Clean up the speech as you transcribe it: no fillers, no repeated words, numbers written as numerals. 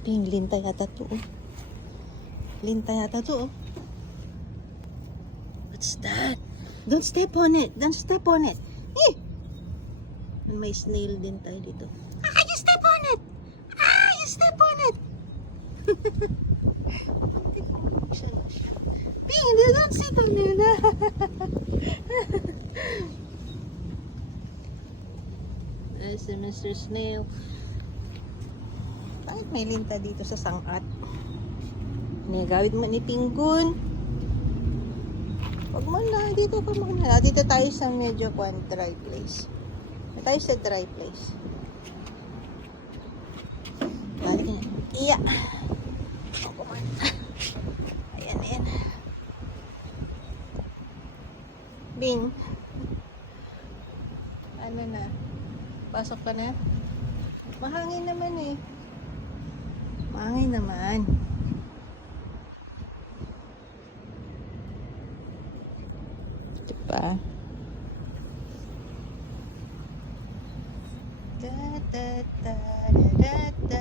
Ping, linta yata to. Oh. Linta yata to. Oh. What's that? Don't step on it. Don't step on it. Eh! May snail din tayo dito. Ah, you step on it! Ah, you step on it! Ping, don't sit on it. There's si Mr. Snail. Bakit may linta dito sa sangat? Nagawid mo ni Pinggun. Wag mo na, dito ka muna. Dito tayo sa medyo dry place. Tayo sa dry place. Balik na. Iya. Oh, kuman. Ayan, ayan. Bing. Ano na? Pasok ka na? Mahangin naman eh. Mahangin naman. Diba? Da, da, da, da, da, da.